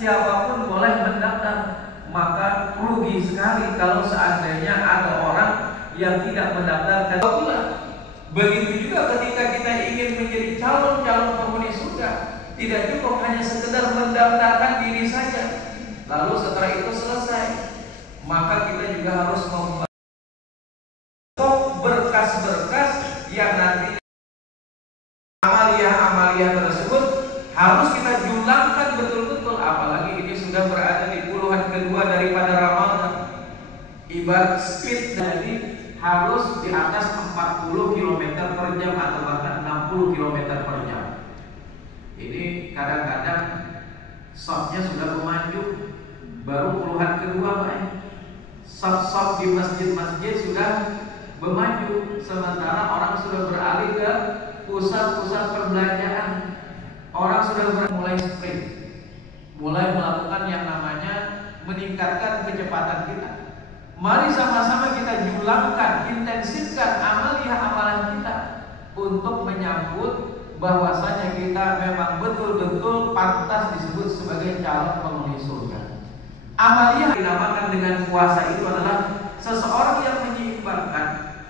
siapapun boleh mendaftar. Maka rugi sekali kalau seandainya ada orang yang tidak mendaftarkan. Begitu juga ketika kita ingin menjadi calon-calon penghuni surga, tidak cukup hanya sekedar mendaftarkan diri saja, lalu setelah itu selesai, maka kita juga harus membuat berkas-berkas yang nanti amalia tersebut harus kita jumlahkan betul-betul. Apalagi ini sudah berada di puluhan kedua daripada Ramadan. Ibarat speed jadi harus di atas 40 km per jam atau bahkan 60 km per jam. Ini kadang-kadang shotnya sudah memanjur, baru puluhan kedua Pak. Shot di masjid-masjid sudah memanjur, sementara orang sudah beralih ke pusat-pusat perbelanjaan. Orang sudah mulai sprint, mulai melakukan yang namanya meningkatkan kecepatan kita. Mari sama-sama kita jumlahkan, intensifkan amalan kita untuk menyambut bahwasanya kita memang betul-betul pantas disebut sebagai calon penghuni surga. Amalia dinamakan dengan puasa itu adalah seseorang yang menyeimbangkan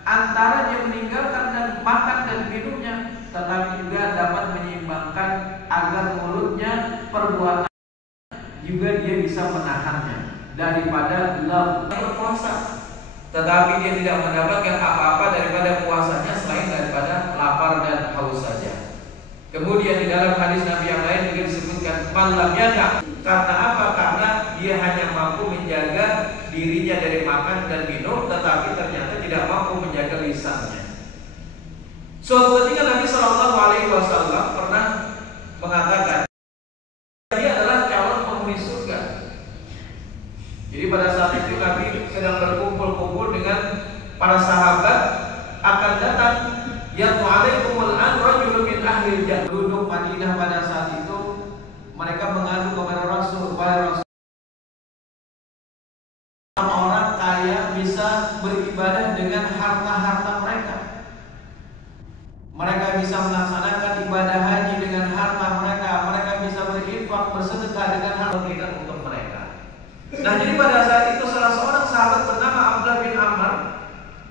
antara dia meninggalkan dan makan dan minumnya, tetapi juga dapat menyeimbangkan agar mulutnya perbuatan juga dia bisa menahannya daripada berpuasa, tetapi dia tidak mendapatkan apa-apa daripada puasanya selain daripada lapar dan haus saja. Kemudian di dalam hadis Nabi yang lain juga disebutkan malam yada. Karena apa? Karena dia hanya mampu menjaga dirinya dari makan dan minum, tetapi ternyata tidak mampu menjaga lisannya. Suatu ketika Nabi Shallallahu Alaihi Wasallam pernah mengatakan dia adalah calon penghuni surga. Jadi pada saat itu Nabi sedang berkumpul-kumpul dengan para sahabat, akan datang yang wa'alaikumul an rajulun min ahli jannah. Penduduk Madinah pada saat itu mereka mengadu kepada Rasul, orang kaya bisa beribadah dengan harta-harta mereka. Mereka bisa melaksanakan ibadah haji dengan harta mereka. Mereka bisa berinfak, bersedekah dengan harta tidak untuk mereka. Nah, jadi pada saat itu salah seorang sahabat bernama Abdullah bin Ammar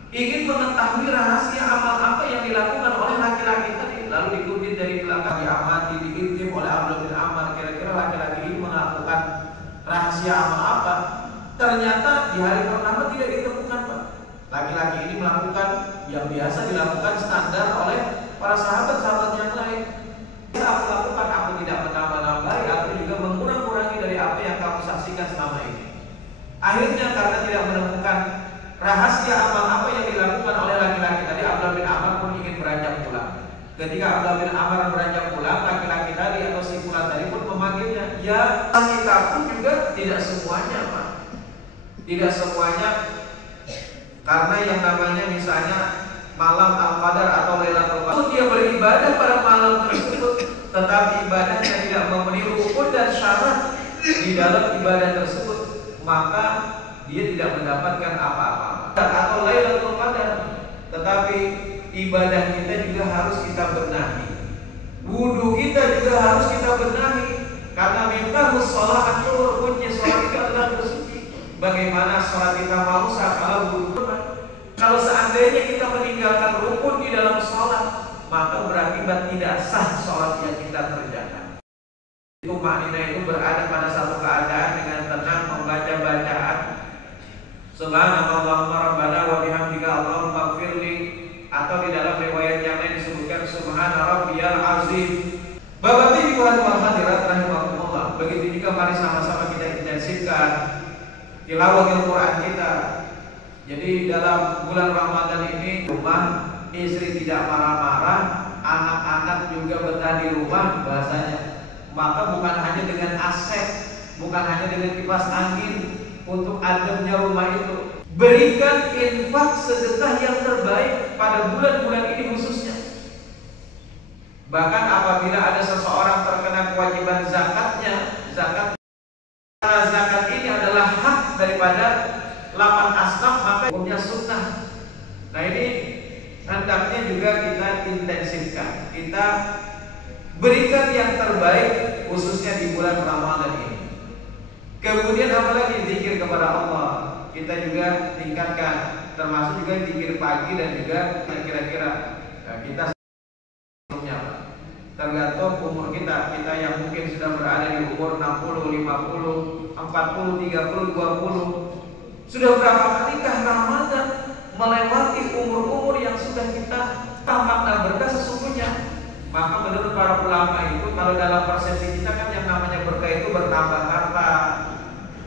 ingin mengetahui rahasia amal apa yang dilakukan oleh laki-laki tadi. Lalu diikuti dari belakang, diamati, diintip oleh Abdullah bin Ammar. Kira-kira laki-laki ini melakukan rahasia amal apa? Ternyata di hari pertama tidak ditemukan, Pak. Laki-laki ini melakukan yang biasa dilakukan standar oleh para sahabat-sahabat yang lain. Aku lakukan, aku tidak menambah-nambahi, aku juga mengurang-kurangi dari apa yang kamu saksikan selama ini. Akhirnya karena tidak menemukan rahasia amal apa yang dilakukan oleh laki-laki tadi, Abdullah bin Ammar pun ingin beranjak pulang. Ketika Abdullah bin Ammar beranjak pulang, laki-laki tadi atau si fulan tadi pun memanggilnya. Ya, kita pun juga tidak semuanya, Pak. Tidak semuanya, karena yang namanya misalnya malam Al-Qadar atau Lailatul Qadar, dia beribadah pada malam tersebut, tetapi ibadahnya tidak memenuhi rukun dan syarat di dalam ibadah tersebut, maka dia tidak mendapatkan apa-apa. Atau Lailatul Qadar, tetapi ibadah kita juga harus kita benahi, wudu kita juga harus kita benahi, karena minta sholat itu rukunnya sholat itu adalah bersuci. Bagaimana sholat kita mau kalau wudu? Kalau seandainya kita meninggalkan rukun di dalam sholat, maka berakibat tidak sah sholat yang kita kerjakan. Tumanina itu berada pada satu keadaan dengan tenang membaca bacaan Subhanallahumma rabbana wa bihamdika Allahumma ighfirli, atau di dalam riwayat yang lain disebutkan Subhana rabbiyal azim. Bapak Ibu Tuhan hadirat rahimakumullah, begitu juga mari sama-sama kita intensifkan tilawatil Quran kita. Jadi dalam bulan Ramadan ini rumah istri tidak marah-marah, anak-anak juga betah di rumah bahasanya. Maka bukan hanya dengan aset, bukan hanya dengan kipas angin untuk ademnya rumah itu. Berikan infak sedekah yang terbaik pada bulan-bulan ini khususnya. Bahkan apabila ada seseorang terkena kewajiban zakatnya, zakat ini adalah hak daripada 8 asnaf, maka hukumnya sunnah. Nah, ini hendaknya juga kita intensifkan, kita berikan yang terbaik khususnya di bulan Ramadan ini. Kemudian apalagi zikir kepada Allah kita juga tingkatkan, termasuk juga zikir pagi dan juga kira-kira kita sebelumnya tergantung umur kita yang mungkin sudah berada di umur 60, 50, 40, 30, 20. Sudah berapa kalikah Ramadan melewati umur-umur yang sudah kita tamat dan berkah sesungguhnya. Maka menurut para ulama itu kalau dalam persepsi kita kan yang namanya berkah itu bertambah harta.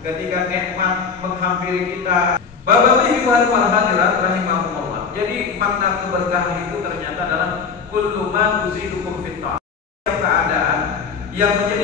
Ketika nikmat menghampiri kita. Bapak Ibu wal hadirat rahimahumullah. Jadi makna keberkahan itu ternyata dalam kullu ma tuzidukum fit ta'at. Keadaan yang menjadi